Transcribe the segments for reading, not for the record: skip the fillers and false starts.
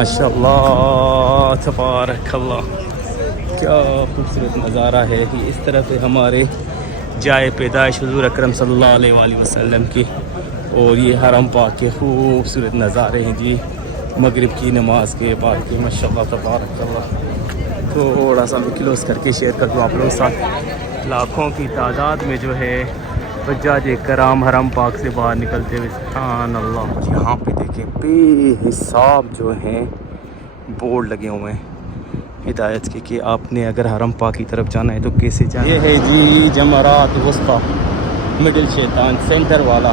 माशाल्लाह तबारकल्लाह, क्या खूबसूरत नज़ारा है। कि इस तरफ है हमारे जाए पैदाइश हुज़ूर अकरम सल्लल्लाहु अलैहि वसल्लम की, और ये हरम पाक के खूबसूरत नज़ारे हैं जी मगरिब की नमाज के बाद के। माशाल्लाह तबारकल्लाह। थोड़ा सा मैं क्लोज करके शेयर कर दूँ आप लोगों के साथ। लाखों की तादाद में जो है हज्जाज कराम हरम पाक से बाहर निकलते हुए, सुभान अल्लाह। यहाँ पे देखें बेहिसाब जो हैं बोर्ड लगे हुए हैं हिदायत के कि आपने अगर हरम पाक की तरफ जाना है तो कैसे जाना। ये है जी जमरात वस्ता, मिडिल शैतान सेंटर वाला।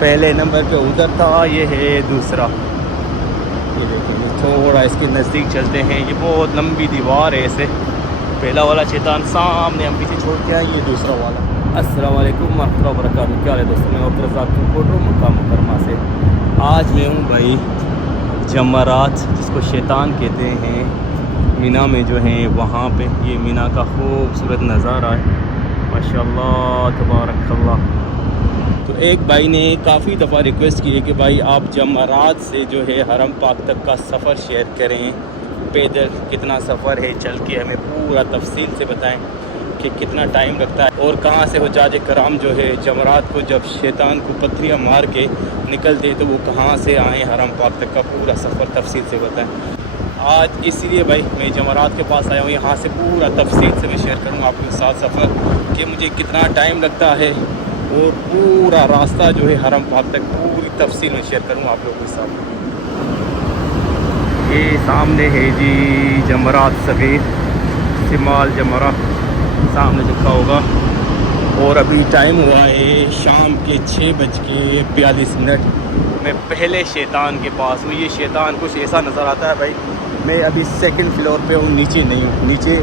पहले नंबर पे उधर था, ये है दूसरा। ये देखेंगे थोड़ा इसके नज़दीक चलते हैं। ये बहुत लंबी दीवार है ऐसे। पहला वाला शैतान सामने हम पीछे छोड़ के आए, ये दूसरा वाला। अस्सलाम वालेकुम रहमतुल्लाहि व बरकातहू। क्या है दोस्तों, मैं अब्दुल रज़ाक फोटो मक्का मुकरमा से। आज मैं हूँ भाई जमरात, जिसको शैतान कहते हैं, मीना में जो है वहाँ पे। ये मीना का खूबसूरत नज़ारा है माशाल्लाह तबारकल्लाह। तो एक भाई ने काफ़ी दफ़ा रिक्वेस्ट की है कि भाई आप जमरात से जो है हरम पाक तक का सफ़र शेयर करें। पैदल कितना सफ़र है, चल के हमें पूरा तफसील से बताएं कि कितना टाइम लगता है, और कहाँ से हुज्जाज कराम जो है जमरात को जब शैतान को पत्थरियाँ मार के निकलते तो वो कहाँ से आए हरम पाक तक का पूरा सफ़र तफसील से बताएं। आज इसलिए भाई मैं जमरात के पास आया हूँ, यहाँ से पूरा तफसील से मैं शेयर करूँगा आपके साथ सफ़र कि मुझे कितना टाइम लगता है, और पूरा रास्ता जो है हरम पाक तक पूरी तफसील में शेयर करूँगा आप लोगों के साथ। ये सामने है जी जमरात सग़ीर, शिमाल जमरा सामने लिखा होगा। और अभी टाइम हुआ है शाम के 6:42। मैं पहले शैतान के पास हूँ। ये शैतान कुछ ऐसा नज़र आता है भाई। मैं अभी सेकंड फ्लोर पे हूँ, नीचे नहीं हूँ। नीचे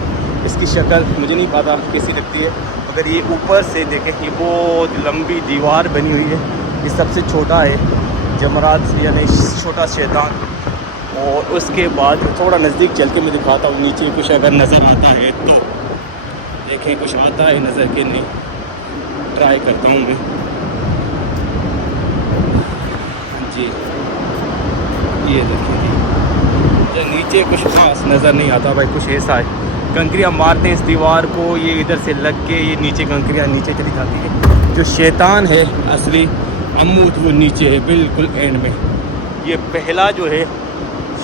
इसकी शक्ल मुझे नहीं पता कैसी लगती है, अगर ये ऊपर से देखें ये बहुत लंबी दीवार बनी हुई है। ये सबसे छोटा है जमरात यानी छोटा शैतान। और उसके बाद थोड़ा नज़दीक चल के मैं दिखाता हूँ नीचे कुछ अगर नज़र आता है तो। देखें कुछ आता है नज़र के नहीं, ट्राई करता हूँ मैं जी। ये देखिए जी, नीचे कुछ खास नज़र नहीं आता भाई, कुछ ऐसा है। कंकरियाँ मारते हैं इस दीवार को, ये इधर से लग के ये नीचे कंकरियाँ नीचे चली जाती है। जो शैतान है असली अमूत वो नीचे है बिल्कुल एंड में। ये पहला जो है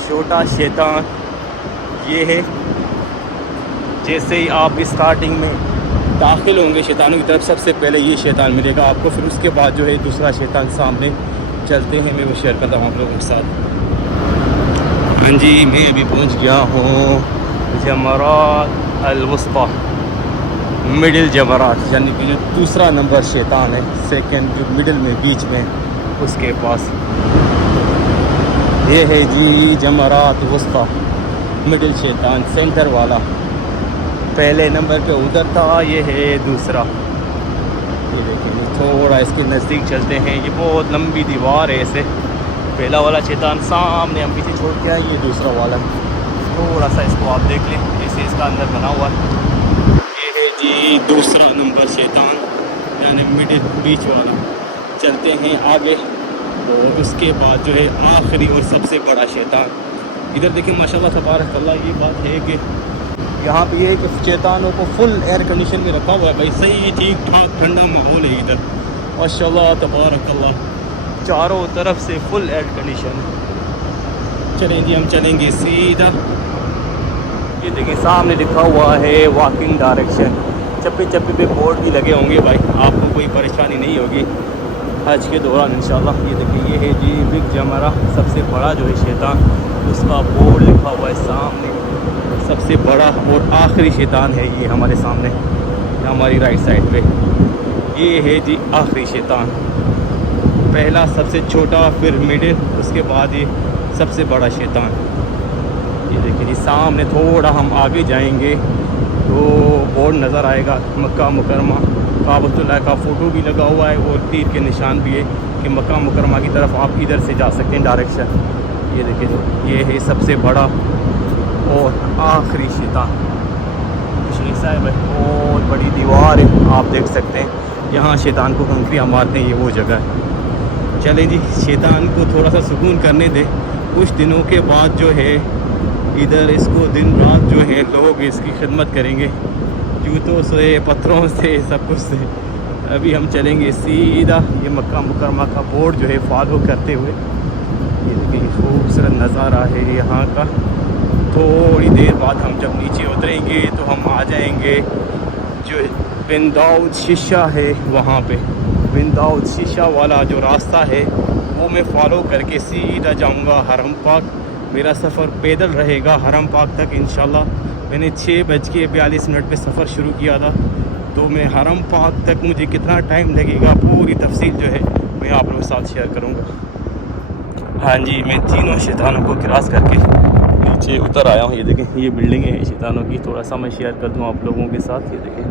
छोटा शैतान ये है। जैसे ही आप स्टार्टिंग में दाखिल होंगे शैतानों की तरफ, सबसे पहले ये शैतान मिलेगा आपको। फिर उसके बाद जो है दूसरा शैतान सामने चलते हैं, मैं वो शेयर करता हूँ आप लोगों के साथ। हाँ जी, मैं अभी पहुँच गया हूँ जमरात अल-वस्ता, मिडिल जमरात, यानी कि जो दूसरा नंबर शैतान है, सेकंड जो मिडिल में बीच में उसके पास। ये है जी जमरात वस्ता, मिडिल शैतान सेंटर वाला। पहले नंबर पे उधर था, ये है दूसरा। ये देखिए थोड़ा इसके नज़दीक चलते हैं। ये बहुत लंबी दीवार है ऐसे। पहला वाला शैतान सामने हम पीछे छोड़ के आए, ये दूसरा वाला। थोड़ा सा इसको आप देख लें जैसे इसका अंदर बना हुआ है। ये है जी दूसरा नंबर शैतान यानी मिडिल बीच वाला। चलते हैं आगे, और उसके बाद जो है आखिरी और सबसे बड़ा शैतान। इधर देखिए माशाल्लाह तबारकल्लाह। ये बात है कि यहाँ पे ये शैतानों को फुल एयर कंडीशन में रखा हुआ है भाई, सही ठीक ठाक ठंडा माहौल है इधर माशाल्लाह तबारकल्लाह। चारों तरफ से फुल एयर कंडीशन। चलें जी, हम चलेंगे सीधा। ये देखिए सामने लिखा हुआ है वॉकिंग डायरेक्शन। चप्पे चप्पे पे बोर्ड भी लगे होंगे भाई, आपको कोई परेशानी नहीं होगी हज के दौरान इंशाल्लाह। ये देखिए ये है जी बिग जमरा, सबसे बड़ा जो है शैतान, उसका बोर्ड लिखा हुआ है सामने। सबसे बड़ा और आखिरी शैतान है ये हमारे सामने, हमारी राइट साइड पे। ये है जी आखिरी शैतान। पहला सबसे छोटा, फिर मिडिल, उसके बाद ये सबसे बड़ा शैतान। ये देखिए जी सामने थोड़ा हम आगे जाएंगे तो बोर्ड नज़र आएगा मक्का मुकरमा, काबतुल्लाह का फ़ोटो भी लगा हुआ है, और तीर के निशान भी है कि मक्का मुकरमा की तरफ आप इधर से जा सकते हैं डायरेक्शन। ये देखिए ये है सबसे बड़ा और आखिरी शैतान। कुछ ऐसा है भाई, बहुत बड़ी दीवार है, आप देख सकते हैं। यहाँ शैतान को कंकरियाँ मारते हैं, ये वो जगह है। चलें जी, शैतान को थोड़ा सा सुकून करने दे, कुछ दिनों के बाद जो है इधर इसको दिन रात जो है लोग इसकी खिदमत करेंगे, जूतों से, पत्थरों से, सब कुछ से। अभी हम चलेंगे सीधा ये मक्का मुकरमा का बोर्ड जो है फॉलो करते हुए। ये देखिए खूबसूरत नज़ारा है यहाँ का। थोड़ी देर बाद हम जब नीचे उतरेंगे तो हम आ जाएंगे जो बिन दाऊद शीशा है वहाँ पे। बिन दाऊद शीशा वाला जो रास्ता है वो मैं फ़ॉलो करके सीधा जाऊँगा हरम पाक। मेरा सफ़र पैदल रहेगा हरम पाक तक इंशाल्लाह। मैंने 6:42 पे सफ़र शुरू किया था, तो मैं हरम पाक तक मुझे कितना टाइम लगेगा पूरी तफसील जो है मैं आप लोगों के साथ शेयर करूँगा। हाँ जी, मैं तीनों शैतानों को क्रॉस करके नीचे उतर आया हूँ। ये देखें ये बिल्डिंग है शैतानों की, थोड़ा सा मैं शेयर कर दूँ आप लोगों के साथ। ये देखें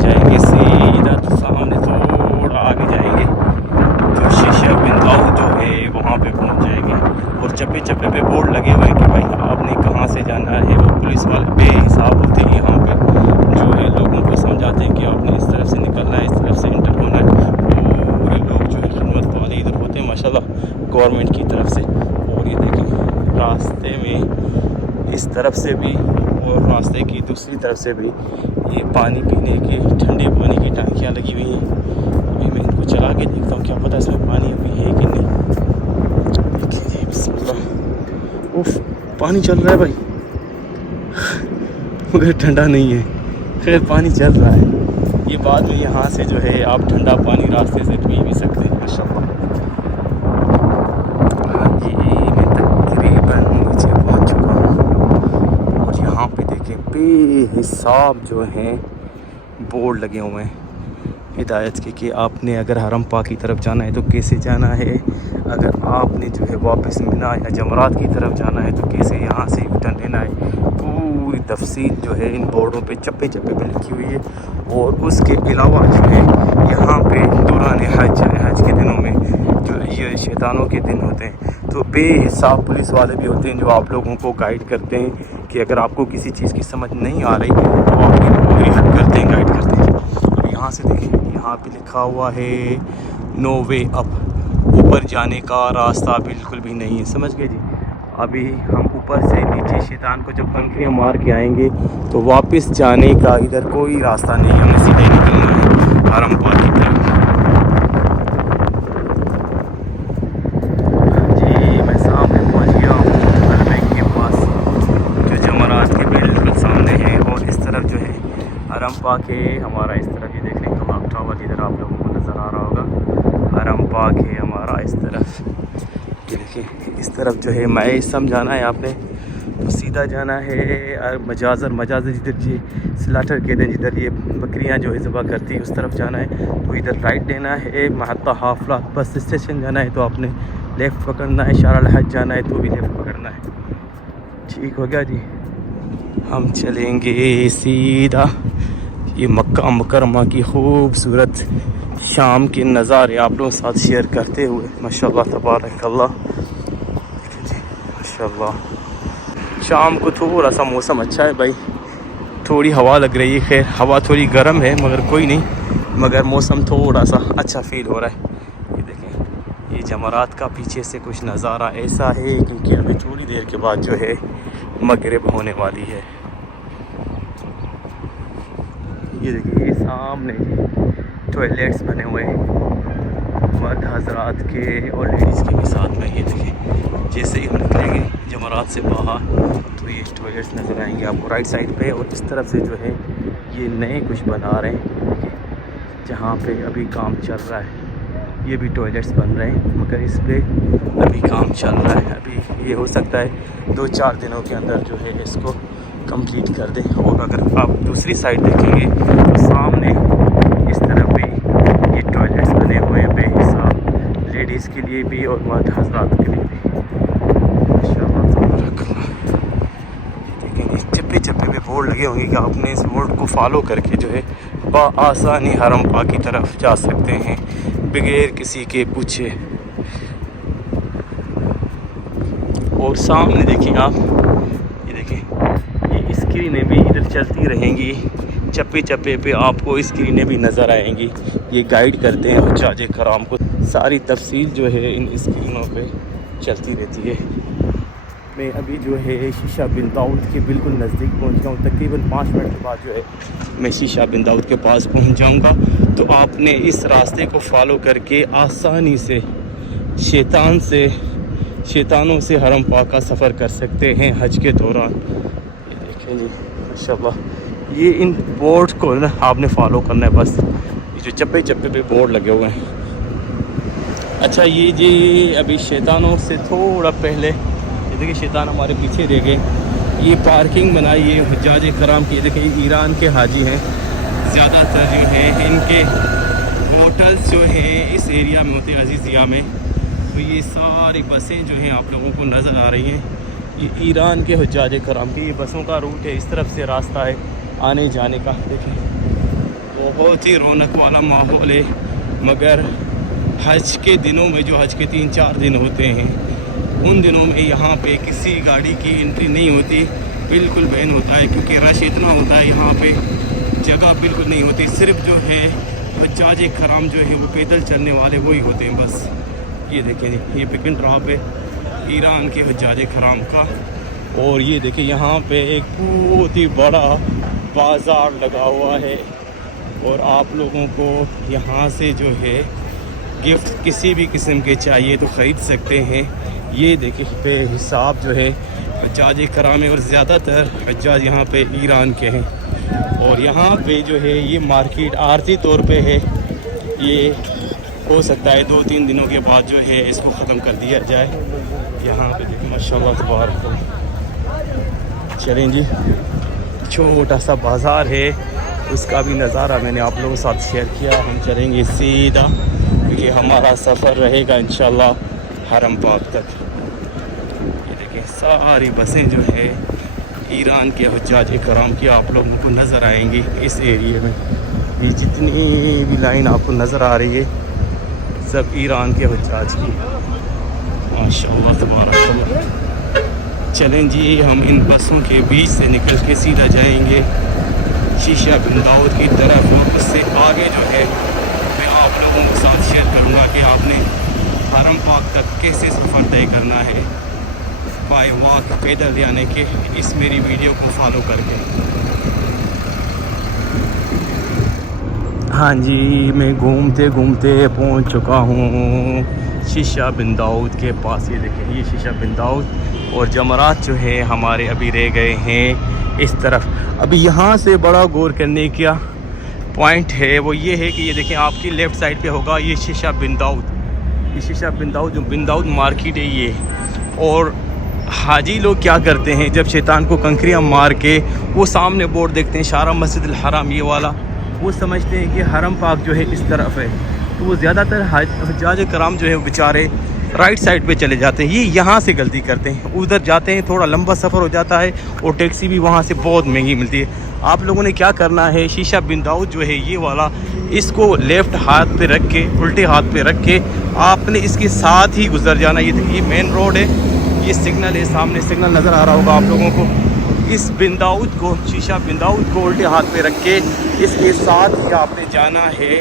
जाएंगे सीधा तो सामने थोड़ा आगे जाएंगे तो शीशा बिन दाऊद जो है वहाँ पे पहुँच जाएंगे। और चप्पे चप्पे पे बोर्ड लगे हुए हैं कि भाई आपने कहाँ से जाना है। वो पुलिस वाले बेहिसाब होते हैं यहाँ पे, जो है लोगों को समझाते हैं कि आपने इस तरफ से निकलना है, इस तरफ से इंटर होना है। पूरे लोग जो है खिदमत वाले इधर होते हैं माशाल्लाह गवर्नमेंट की तरफ से। और ये देखिए रास्ते में इस तरफ से भी और रास्ते की दूसरी तरफ से भी ये पानी पीने के ठंडे पानी की टंकियाँ लगी हुई हैं। अभी मैं इनको चला के देखता हूँ, क्या पता इसमें पानी अभी है कि नहीं। देखिए बिस्मिल्लाह, उफ पानी चल रहा है भाई, मगर ठंडा नहीं है। खैर पानी चल रहा है। ये बाद में यहाँ से जो है आप ठंडा पानी रास्ते से पी भी सकते हैं माशाल्लाह। ये मैं तकरीबन नीचे पहुँच चुका हूँ और यहाँ पे देखें बेहिसाब जो हैं बोर्ड लगे हुए हैं हिदायत के कि आपने अगर हरम पाक की तरफ जाना है तो कैसे जाना है, अगर आपने जो है वापस मिना या जमरात की तरफ जाना है तो कैसे यहाँ से रिटर्न लेना है। पूरी तफसील जो है इन बोर्डों पे चप्पे चप्पे पे लिखी हुई है। और उसके अलावा जो है यहाँ पे दौरान हज के दिनों में जो ये शैतानों के दिन होते हैं तो बेहिसाब पुलिस वाले भी होते हैं जो आप लोगों को गाइड करते हैं कि अगर आपको किसी चीज़ की समझ नहीं आ रही तो आपकी पूरी हेल्प करते हैं, गाइड करते हैं। अब यहाँ से देखें यहाँ पे लिखा हुआ है नो वे अप, ऊपर जाने का रास्ता बिल्कुल भी नहीं है। समझ गए जी। अभी हम ऊपर से नीचे शैतान को जब पंखुड़ियाँ मार के आएंगे तो वापस जाने का इधर कोई रास्ता नहीं है, हमें सीधे निकलना है हरम पाक की तरफ। जी मैं सामने पहुँच गया हूँ हरम के पास, जो जमरात के बिल्कुल सामने है। और इस तरफ जो है हरम पाक है हमारा, इस तरफ ये देख लें कबाब टावर इधर आप लोगों को नज़र आ रहा होगा। हरम पाक है हमारा इस तरफ। ये देखिए इस तरफ जो है मैं समझाना है आपने तो सीधा जाना है मजाजर जिधर ये स्लाटर कहते हैं, जिधर ये बकरियां जो है ज़बह करती है उस तरफ जाना है। तो इधर राइट लेना है। महत्ता हाफला बस स्टेशन जाना है तो आपने लेफ़्ट पकड़ना है। शारा हज जाना है तो भी लेफ़्ट पकड़ना है। ठीक हो गया जी। हम चलेंगे सीधा ये मक्का मुकरमा की खूबसूरत शाम के नज़ारे आप लोगों के साथ शेयर करते हुए। माशाल्लाह तबारकल्लाह माशाल्लाह। शाम को थोड़ा सा मौसम अच्छा है भाई, थोड़ी हवा लग रही है। खैर हवा थोड़ी गर्म है मगर कोई नहीं, मगर मौसम थोड़ा सा अच्छा फील हो रहा है। ये देखें ये जमरात का पीछे से कुछ नज़ारा ऐसा है क्योंकि अभी थोड़ी देर के बाद जो है मगरिब होने वाली है। ये देखिए ये सामने टॉयलेट्स बने हुए हैं मर्द हजरात के और लेडीज़ के भी साथ में। ये देखें जैसे ही हम निकलेंगे जमरात से बाहर तो ये टॉयलेट्स नज़र आएंगे आपको राइट साइड पे। और इस तरफ से जो है ये नए कुछ बना रहे हैं जहाँ पे अभी काम चल रहा है। ये भी टॉयलेट्स बन रहे हैं मगर इस पर अभी काम चल रहा है। अभी ये हो सकता है 2-4 दिनों के अंदर जो है इसको कंप्लीट कर दें। और अगर आप दूसरी साइड देखेंगे तो सामने इस तरफ भी ये टॉयलेट्स बने हुए हैं बेहिसाब, लेडीज़ के लिए भी और मर्द हज़रात के लिए भी। लेकिन इस चप्पे चप्पे पे बोर्ड लगे होंगे कि आपने इस बोर्ड को फॉलो करके जो है बआसानी हरम पाक की तरफ जा सकते हैं बगैर किसी के पूछे। और सामने देखिए आप, ये देखें ये स्क्रीनें भी इधर चलती रहेंगी, चप्पे चप्पे पे आपको स्क्रीनें भी नज़र आएंगी। ये गाइड करते हैं हुज्जाज कराम को, सारी तफसील जो है इन स्क्रीनों पे चलती रहती है। मैं अभी जो है शीशा बिन दाऊद के बिल्कुल नज़दीक पहुंच गया हूँ। तकरीबन 5 मिनट के बाद जो है मैं शीशा बिन दाऊद के पास पहुंच जाऊंगा। तो आपने इस रास्ते को फॉलो करके आसानी से शैतानों से हरम पाक का सफ़र कर सकते हैं हज के दौरान। ये देखें जी माशाल्लाह, ये इन बोर्ड को ना आपने फॉलो करना है बस। ये जो चप्पे चप्पे पे बोर्ड लगे हुए हैं। अच्छा ये जी अभी शैतानों से थोड़ा पहले देखिए शैतान हमारे पीछे रह गए। ये पार्किंग बनाई है हुज्जाज कराम की। देखिए ईरान के हाजी हैं ज़्यादातर जो है, इनके होटल्स जो हैं इस एरिया में होते हैं अजीज़िया में। तो ये सारी बसें जो हैं आप लोगों को नज़र आ रही हैं, ये ईरान के हुज्जाज कराम की ये बसों का रूट है। इस तरफ से रास्ता है आने जाने का। देखें बहुत ही रौनक वाला माहौल है। मगर हज के दिनों में जो हज के 3-4 दिन होते हैं उन दिनों में यहाँ पे किसी गाड़ी की एंट्री नहीं होती, बिल्कुल बैन होता है, क्योंकि रश इतना होता है यहाँ पे, जगह बिल्कुल नहीं होती। सिर्फ जो है हुज्जाज कराम जो है वो पैदल चलने वाले वही होते हैं बस। ये देखें ये पिक एंड ड्रॉप है ईरान के हुज्जाज कराम का। और ये देखिए यहाँ पे एक बहुत ही बड़ा बाज़ार लगा हुआ है और आप लोगों को यहाँ से जो है गिफ्ट किसी भी किस्म के चाहिए तो ख़रीद सकते हैं। ये देखिए बेहिसाब जो है हुज्जाज कराम है और ज़्यादातर हुज्जाज यहाँ पे ईरान के हैं। और यहाँ पे जो है ये मार्केट आरती तौर पे है, ये हो सकता है 2-3 दिनों के बाद जो है इसको ख़त्म कर दिया जाए। यहाँ पे देखिए माशाल्लाह तबारक। चलें जी, छोटा सा बाज़ार है, उसका भी नज़ारा मैंने आप लोगों के साथ शेयर किया। हम चलेंगे सीधा, क्योंकि हमारा सफ़र रहेगा इंशाल्लाह हरम पाक तक। ये देखें सारी बसें जो है ईरान के हुज्जाज कराम की आप लोगों को नज़र आएंगी इस एरिए में। ये जितनी भी लाइन आपको नज़र आ रही है सब ईरान के हुज्जाज की माशाअल्लाह तबारक। चलें जी, हम इन बसों के बीच से निकल के सीधा जाएंगे शीशा बिन दाऊद की तरफ। और उससे आगे जो है मैं आप लोगों के साथ शेयर करूँगा कि आपने हरम पाक तक कैसे सफ़र तय करना है बाय वॉक, पैदल, यानी कि इस मेरी वीडियो को फॉलो करके। हाँ जी, मैं घूमते घूमते पहुंच चुका हूँ शीशा बिन दाऊद के पास। ये देखें ये शीशा बिन दाऊद और जमरात जो है हमारे अभी रह गए हैं इस तरफ। अभी यहाँ से बड़ा गौर करने का पॉइंट है वो ये है कि ये देखें आपकी लेफ़्ट साइड पे होगा ये शीशा बिन दाऊद। ये शीशा बिन दाऊद जो बिन दाऊद मार्केट है ये। और हाजी लोग क्या करते हैं, जब शैतान को कंकरियाँ मार के वो सामने बोर्ड देखते हैं शारा मस्जिद हराम ये वाला, वो समझते हैं कि हरम पाक जो है इस तरफ है। तो वो ज़्यादातर हुज्जाज कराम जो है बेचारे राइट साइड पे चले जाते हैं। ये यहाँ से गलती करते हैं, उधर जाते हैं, थोड़ा लंबा सफ़र हो जाता है और टैक्सी भी वहाँ से बहुत महंगी मिलती है। आप लोगों ने क्या करना है, शीशा बिन दाऊद जो है ये वाला, इसको लेफ़्ट हाथ पे रख के, उल्टे हाथ पे रख के आपने इसके साथ ही गुजर जाना। ये मेन रोड है, ये सिग्नल है, सामने सिग्नल नज़र आ रहा होगा आप लोगों को। इस बिन दाऊद को, शीशा बिन दाऊद को उल्टे हाथ पे रख के इसके साथ ही आपने जाना है।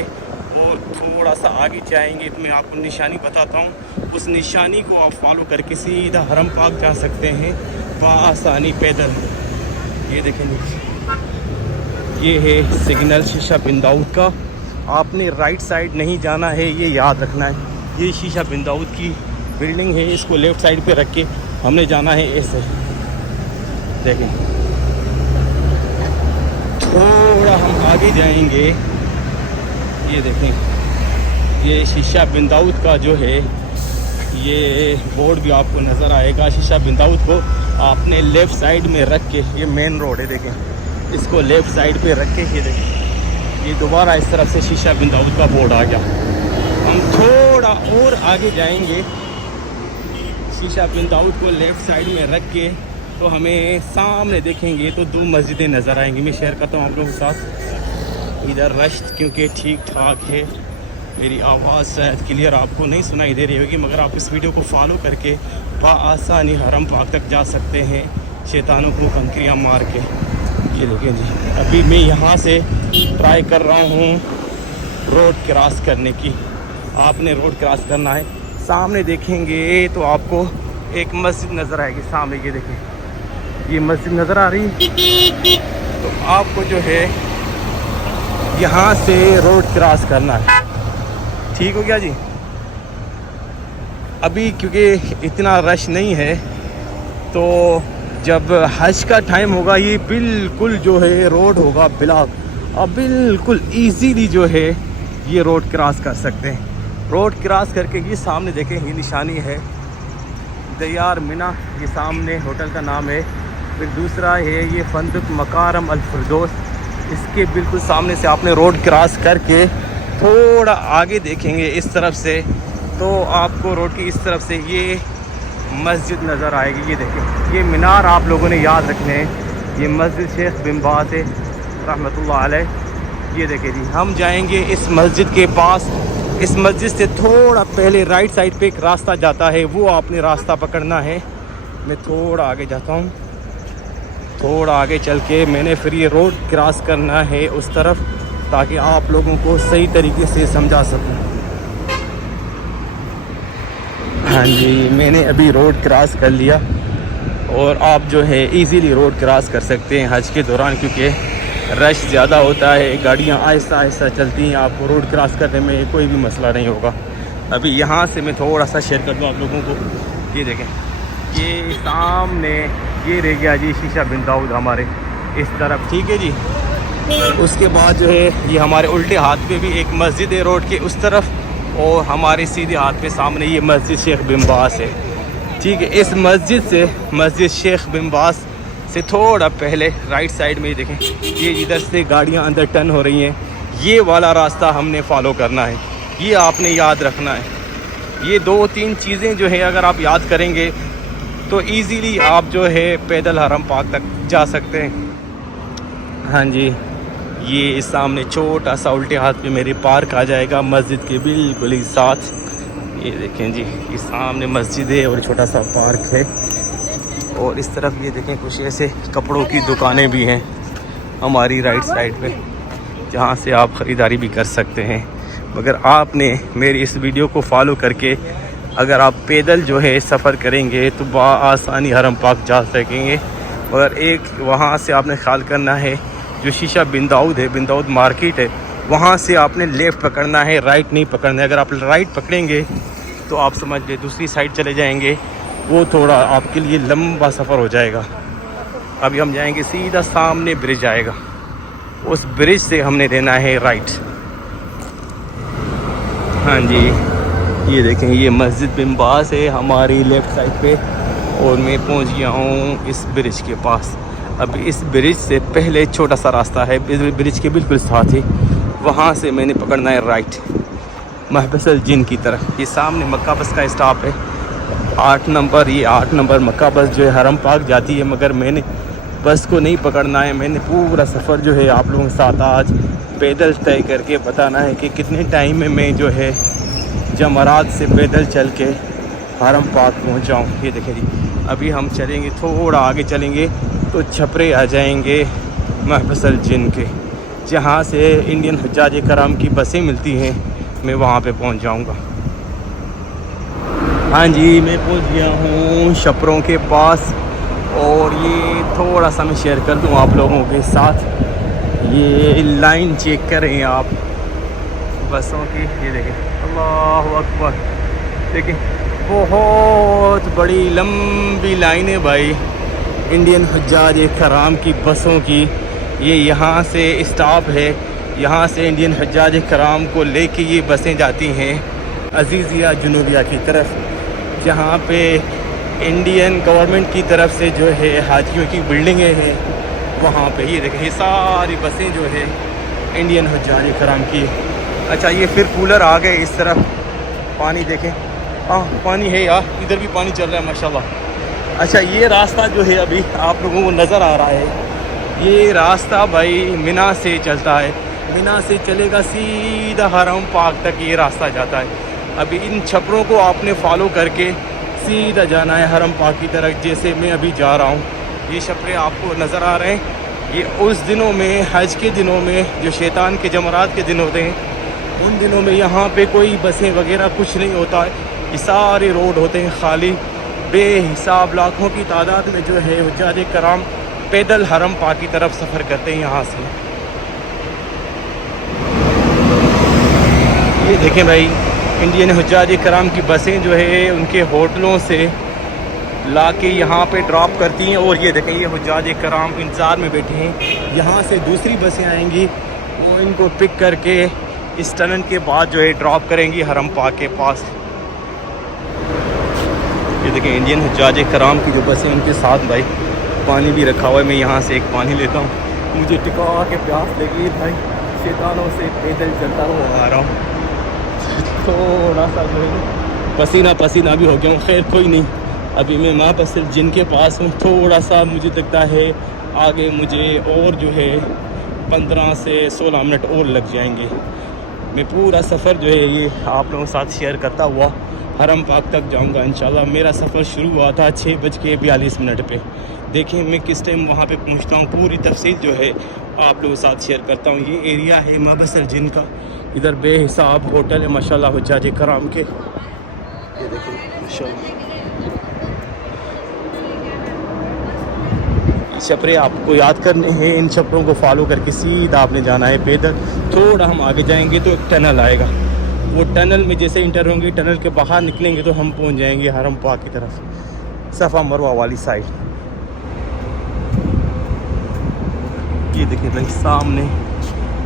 और थोड़ा सा आगे जाएंगे तो मैं आपको निशानी बताता हूँ, उस निशानी को आप फॉलो करके सीधा हरम पाक जा सकते हैं बआसानी पैदल। ये देखें ये है सिग्नल शीशा बिन दाऊद का। आपने राइट साइड नहीं जाना है, ये याद रखना है। ये शीशा बिन दाऊद की बिल्डिंग है, इसको लेफ़्ट साइड पे रख के हमने जाना है ऐसे। देखें थोड़ा हम आगे जाएंगे, ये देखें ये शीशा बिन दाऊद का जो है ये बोर्ड भी आपको नज़र आएगा। शीशा बिन दाऊद को आपने लेफ़्ट साइड में रख के, ये मेन रोड है देखें, इसको लेफ़्ट साइड पे रख के ये देखें ये दोबारा इस तरफ से शीशा बिन दाऊद का बोर्ड आ गया। हम थोड़ा और आगे जाएंगे, शीशा बिन दाऊद को लेफ़्ट साइड में रख के तो हमें सामने देखेंगे तो 2 मस्जिदें नज़र आएंगी। मैं शेयर करता हूँ आप लोगों के साथ। इधर रश क्योंकि ठीक ठाक है, मेरी आवाज़ शायद क्लियर आपको नहीं सुनाई दे रही होगी, मगर आप इस वीडियो को फॉलो करके बआसानी हरम पाक तक जा सकते हैं शैतानों को कंकरियाँ मार के। ये देखें जी, अभी मैं यहाँ से ट्राई कर रहा हूँ रोड क्रॉस करने की। आपने रोड क्रॉस करना है, सामने देखेंगे तो आपको एक मस्जिद नज़र आएगी सामने, ये देखिए ये मस्जिद नज़र आ रही है। तो आपको जो है यहाँ से रोड क्रॉस करना है। ठीक हो गया जी। अभी क्योंकि इतना रश नहीं है, तो जब हज का टाइम होगा ये बिल्कुल जो है रोड होगा ब्लॉक, अब बिल्कुल इजीली जो है ये रोड क्रॉस कर सकते हैं। रोड क्रॉस करके ये सामने देखें, ये निशानी है दयार मीना, ये सामने होटल का नाम है। फिर दूसरा है ये फंदक मकारम अल फिरदौस, इसके बिल्कुल सामने से आपने रोड क्रॉस करके थोड़ा आगे देखेंगे इस तरफ से, तो आपको रोड की इस तरफ से ये मस्जिद नज़र आएगी। ये देखें, ये मीनार आप लोगों ने याद रखने हैं, ये मस्जिद शेख बिन बाज़ है रहमतुल्लाह अलैह। ये देखें जी, हम जाएंगे इस मस्जिद के पास। इस मस्जिद से थोड़ा पहले राइट साइड पे एक रास्ता जाता है, वो आपने रास्ता पकड़ना है। मैं थोड़ा आगे जाता हूँ, थोड़ा आगे चल के मैंने फिर ये रोड क्रॉस करना है उस तरफ, ताकि आप लोगों को सही तरीके से समझा सकूँ। हाँ जी, मैंने अभी रोड क्रॉस कर लिया और आप जो है इजीली रोड क्रॉस कर सकते हैं हज के दौरान, क्योंकि रश ज़्यादा होता है, गाड़ियाँ आहिस्ता आहिस्ता चलती हैं, आपको रोड क्रॉस करने में कोई भी मसला नहीं होगा। अभी यहाँ से मैं थोड़ा सा शेयर कर दूँ आप लोगों को। ये देखें, ये सामने ये रह गया जी शीशा बिन दाऊद हमारे इस तरफ। ठीक है जी। उसके बाद जो है ये हमारे उल्टे हाथ पे भी एक मस्जिद है रोड के उस तरफ, और हमारे सीधे हाथ पे सामने ये मस्जिद शेख बिन बाज़ है। ठीक है, इस मस्जिद से मस्जिद शेख बिन बाज़ से थोड़ा पहले राइट साइड में ही देखें, ये इधर से गाड़ियाँ अंदर टर्न हो रही हैं, ये वाला रास्ता हमने फॉलो करना है, ये आपने याद रखना है। ये 2-3 चीज़ें जो है अगर आप याद करेंगे तो इजीली आप जो है पैदल हरम पाक तक जा सकते हैं। हाँ जी, ये सामने छोटा सा उल्टे हाथ पे मेरे पार्क आ जाएगा मस्जिद के बिल्कुल ही साथ। ये देखें जी, ये सामने मस्जिद है और छोटा सा पार्क है, और इस तरफ ये देखें कुछ ऐसे कपड़ों की दुकानें भी हैं हमारी राइट साइड पे, जहाँ से आप ख़रीदारी भी कर सकते हैं। मगर आपने मेरी इस वीडियो को फॉलो करके अगर आप पैदल जो है सफ़र करेंगे तो आसानी हरम पाक जा सकेंगे। मगर एक वहाँ से आपने ख्याल करना है, जो शीशा बिन दाऊद है, बिन दाऊद मार्केट है, वहाँ से आपने लेफ़्ट पकड़ना है, राइट नहीं पकड़ना है। अगर आप राइट पकड़ेंगे तो आप समझ लें दूसरी साइड चले जाएंगे, वो थोड़ा आपके लिए लंबा सफ़र हो जाएगा। अभी हम जाएंगे सीधा सामने ब्रिज आएगा, उस ब्रिज से हमने देना है राइट। हाँ जी, ये देखें, ये मस्जिद बिन बाज़ है हमारी लेफ़्ट साइड पे, और मैं पहुंच गया हूँ इस ब्रिज के पास। अब इस ब्रिज से पहले छोटा सा रास्ता है, ब्रिज के बिल्कुल साथ ही, वहाँ से मैंने पकड़ना है राइट महबस अल जिन की तरफ। ये सामने मक्का बस का स्टॉप है 8 नंबर, ये 8 नंबर मक्का बस जो है हरम पाक जाती है। मगर मैंने बस को नहीं पकड़ना है, मैंने पूरा सफ़र जो है आप लोगों के साथ आज पैदल तय करके बताना है कि कितने टाइम में मैं जो है जमरात से पैदल चल के हरम पाक पहुँच जाऊँ। ये देखें जी, अभी हम चलेंगे, थोड़ा आगे चलेंगे तो छपरे आ जाएंगे महबस अल जिन के, जहाँ से इंडियन हज्जाज कराम की बसें मिलती हैं, मैं वहाँ पे पहुँच जाऊँगा। हाँ जी, मैं पहुँच गया हूँ छपरों के पास, और ये थोड़ा सा मैं शेयर कर दूँ आप लोगों के साथ। ये लाइन चेक करें आप बसों की, ये देखें, अल्लाह अकबर, देखें बहुत बड़ी लंबी लाइन है भाई इंडियन हज्जाज कराम की बसों की। ये यहाँ से स्टॉप है, यहाँ से इंडियन हज्जाज कराम को लेके ये बसें जाती हैं अजीज़िया जुनूबिया की तरफ, जहाँ पे इंडियन गवर्नमेंट की तरफ से जो है हाजियों की बिल्डिंगें हैं वहाँ पे। ये देखें, ये सारी बसें जो है इंडियन हज्जाज कराम की। अच्छा, ये फिर कूलर आ गए इस तरफ, पानी देखें, हाँ पानी है यार, इधर भी पानी चल रहा है माशाल्लाह। अच्छा, ये रास्ता जो है अभी आप लोगों को नज़र आ रहा है, ये रास्ता भाई मिना से चलता है, मिना से चलेगा सीधा हरम पाक तक ये रास्ता जाता है। अभी इन छपरों को आपने फॉलो करके सीधा जाना है हरम पाक की तरफ, जैसे मैं अभी जा रहा हूँ। ये छपरे आपको नज़र आ रहे हैं, ये उस दिनों में, हज के दिनों में, जो शैतान के जमरात के दिन होते हैं, उन दिनों में यहाँ पे कोई बसें वगैरह कुछ नहीं होता है, ये सारे रोड होते हैं खाली, बेहिसाब लाखों की तादाद में जो है हुज्जाज कराम पैदल हरम पाक की तरफ सफ़र करते हैं यहाँ से। ये देखें भाई, इंडियन हुज्जाज कराम की बसें जो है उनके होटलों से ला के यहाँ पे ड्रॉप करती हैं। और ये देखें, ये हुज्जाज कराम इंतज़ार में बैठे हैं, यहाँ से दूसरी बसें आएंगी, वो इनको पिक करके इस टनल के बाद जो है ड्रॉप करेंगी हरम पाक के पास। ये देखें, इंडियन हुज्जाज कराम की जो बसें उनके साथ भाई पानी भी रखा हुआ है। मैं यहाँ से एक पानी लेता हूँ, मुझे टिका के प्यास लगी भाई, शैतानों से पैदल चलता हुआ आ रहा हूँ। थोड़ा सा जो है पसीना पसीना भी हो गया हूँ। खैर कोई नहीं, अभी मैं वहाँ पर सिर्फ जिनके पास हूँ। थोड़ा सा मुझे लगता है आगे मुझे और जो है 15 से 16 मिनट और लग जाएंगे। मैं पूरा सफ़र जो है ये आप लोगों के साथ शेयर करता हुआ हरम पाक तक जाऊंगा इंशाल्लाह। मेरा सफ़र शुरू हुआ था 6:42 पे। देखें मैं किस टाइम वहाँ पे पहुँचता हूँ, पूरी तफसील जो है आप लोगों के साथ शेयर करता हूँ। ये एरिया है माबसर जिन का, इधर बेहिसाब होटल है माशाल्लाह हुज्जाज कराम के। ये देखें माशाल्लाह, छपरे आपको याद करने हैं, इन छपरों को फॉलो करके सीधा आपने जाना है पैदल। थोड़ा हम आगे जाएंगे तो एक टनल आएगा, वो टनल में जैसे इंटर होंगे, टनल के बाहर निकलेंगे तो हम पहुंच जाएंगे हरम पाक की तरफ, सफ़ा मरवा वाली साइड। ये देखिए भाई सामने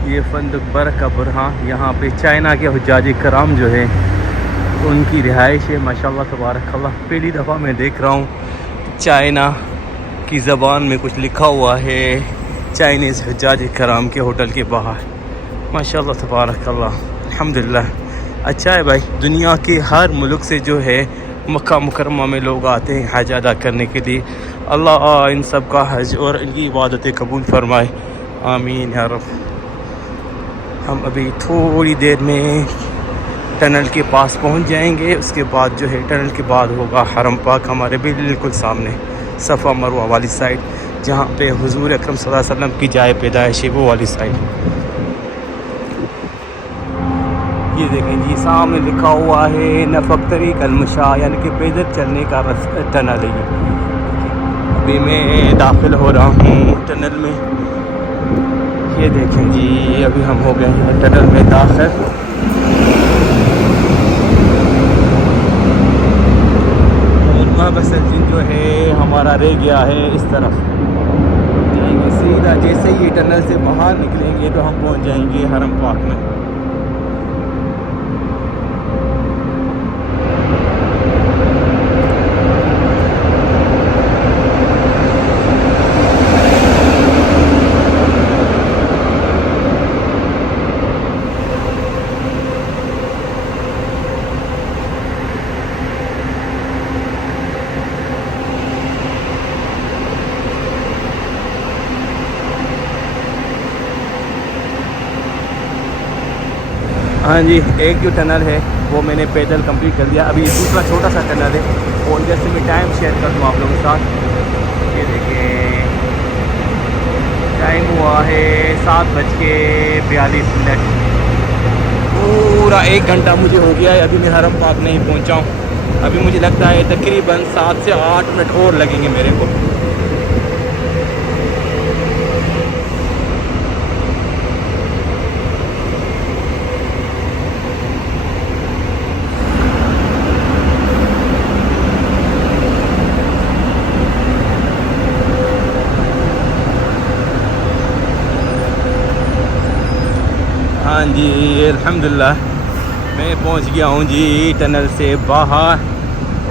ये फंदक बर का बुरहां, यहाँ पे चाइना के हुज्जाज कराम जो है उनकी रिहाइश है माशाल्लाह तबारकल्लाह। पहली दफ़ा मैं देख रहा हूँ चाइना की ज़बान में कुछ लिखा हुआ है चाइनीज़ हुज्जाज कराम के होटल के बाहर, माशाल्लाह तबारकल्लाह अल्हम्दुलिल्लाह। अच्छा है भाई, दुनिया के हर मुल्क से जो है मक्का मुकरमा में लोग आते हैं हज अदा करने के लिए। अल्लाह इन सब का हज और इनकी इबादतें कबूल फरमाए, आमीन या रब। हम अभी थोड़ी देर में टनल के पास पहुंच जाएंगे, उसके बाद जो है टनल के बाद होगा हरम पाक हमारे बिल्कुल सामने, सफ़ा मरवा वाली साइड, जहाँ पे हुजूर अकरम सल्लल्लाहु अलैहि वसल्लम की जाए पैदाइश है वो वाली साइड। ये देखें जी सामने लिखा हुआ है नफ़क तरीक़ अल-मशा, यानी कि पैदल चलने का टनल है ये। अभी मैं दाखिल हो रहा हूँ टनल में। ये देखें जी अभी हम हो गए हैं टनल में दाखिल। और बस जो है हमारा रह गया है इस तरफ, जाएंगे सीधा, जैसे ही टनल से बाहर निकलेंगे तो हम पहुँच जाएंगे हरम पाक में। हाँ जी, एक जो टनल है वो मैंने पैदल कंप्लीट कर दिया। अभी दूसरा छोटा सा टनल है और जैसे मैं टाइम शेयर कर दूँ आप लोगों के साथ। ये देखिए टाइम हुआ है 7:42। पूरा 1 घंटा मुझे हो गया है, अभी मैं हरम पाक नहीं पहुँचा हूँ। अभी मुझे लगता है तकरीबन 7 से 8 मिनट और लगेंगे मेरे को। हाँ जी अल्हम्दुलिल्लाह मैं पहुंच गया हूँ जी टनल से बाहर,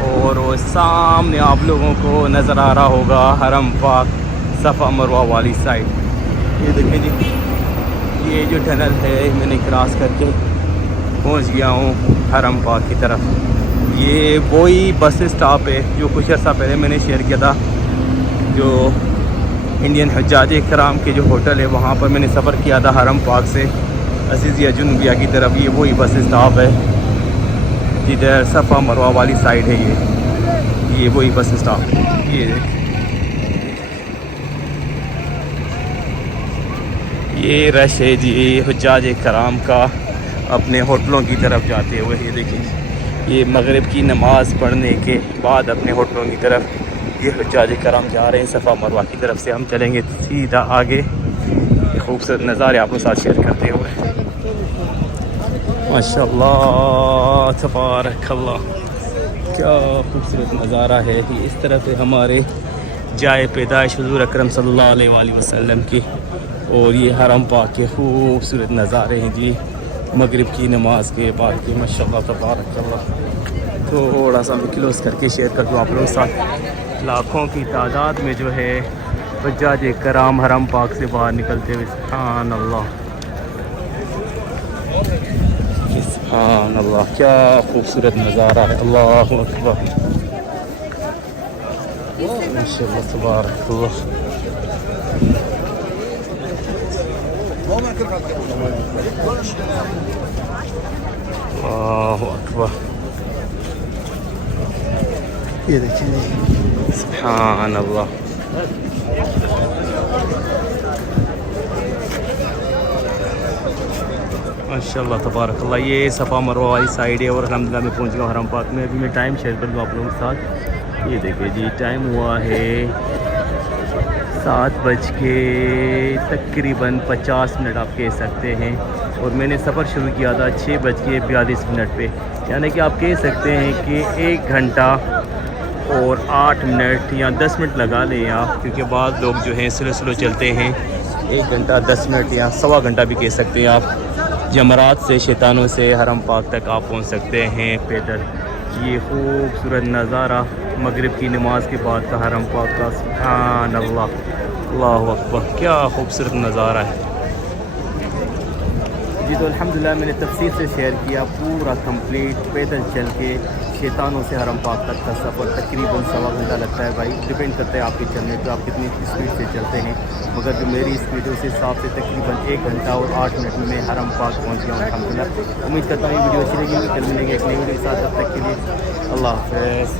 और वो सामने आप लोगों को नज़र आ रहा होगा हरम पाक सफ़ा मरवा वाली साइड। ये देखें जी, ये जो टनल है मैंने क्रॉस करके पहुंच गया हूँ हरम पाक की तरफ। ये वही बस स्टॉप है जो कुछ अर्सा पहले मैंने शेयर किया था, जो इंडियन हुज्जाज कराम के जो होटल है वहाँ पर मैंने सफ़र किया था हरम पाक से अज़ीज़िया जुनूबिया की तरफ। ये वही बस स्टॉप है जिधर सफ़ा मरवा वाली साइड है, ये वही बस स्टॉप है। ये रश है जी हुज्जाज कराम का अपने होटलों की तरफ जाते हुए। ये देखिए ये मगरिब की नमाज़ पढ़ने के बाद अपने होटलों की तरफ ये हुज्जाज कराम जा रहे हैं। सफ़ा मरवा की तरफ से हम चलेंगे सीधा आगे। ये खूबसूरत नज़ारे आप लोग साथ शेयर करते हुए माशाअल्लाह तबारकल्लाह, क्या खूबसूरत नज़ारा है। ये इस तरफ है हमारे जाए पैदाइश हुज़ूर अकरम सल्लल्लाहु अलैहि वसल्लम की, और ये हरम पाक के खूबसूरत नज़ारे हैं जी मगरिब की नमाज के बाद के। माशाअल्लाह तबारकल्लाह, थोड़ा सा मैं क्लोज करके शेयर कर दूँ आप लोगों के साथ। लाखों की तादाद में जो है हुज्जाज कराम हरम पाक से बाहर निकलते हुए, सुभान अल्लाह सुभान अल्लाह, क्या खूबसूरत नज़ारा है। अल्लाहु अकबर, माशाअल्लाह तबारकल्लाह। अल्लाहु अकबर, ये देखिए सुभान अल्लाह। माशाअल्लाह तबारकल्लाह, ये सफ़ा मरवा वाली साइड है और अल्हम्दुलिल्लाह मैं पहुंच गया हरम पाक में। अभी मैं टाइम शेयर कर दूँ आप लोगों के साथ। ये देखिए जी, टाइम हुआ है 7 बज के तकरीबन 50 मिनट आप कह सकते हैं, और मैंने सफ़र शुरू किया था 6 बज के 42 पे, यानी कि आप कह सकते हैं कि 1 घंटा और 8 मिनट या 10 मिनट लगा लें आप, क्योंकि बाद लोग जो हैं स्लो स्लो चलते हैं। 1 घंटा 10 मिनट या सवा घंटा भी कह सकते हैं आप। जमरात से शैतानों से हरम पाक तक आप पहुंच सकते हैं पैदल। ये खूबसूरत नज़ारा मगरिब की नमाज के बाद का हरम पाक का, सुभान अल्लाह अल्लाहु अकबर, क्या खूबसूरत नज़ारा है जी। तो अल्हम्दुलिल्लाह मैंने तफसील से शेयर किया पूरा कंप्लीट पैदल चल के शैतानों से हरम पाक तक का सफ़र तकरीबन सवा घंटा लगता है भाई, डिपेंड करता है आपके चलने पे, आप कितनी स्पीड से चलते हैं। मगर जो मेरी स्पीड है उस हिसाब से तकरीबन 1 घंटा और 8 मिनट में मैं हरम पाक पहुंच गया हूँ अल्हम्दुलिल्लाह। उम्मीद करता हूँ ये वीडियो अच्छी लगेगी। कल मिलेंगे एक नई वीडियो के साथ, तब तक के लिए अल्लाह हाफ़िज़।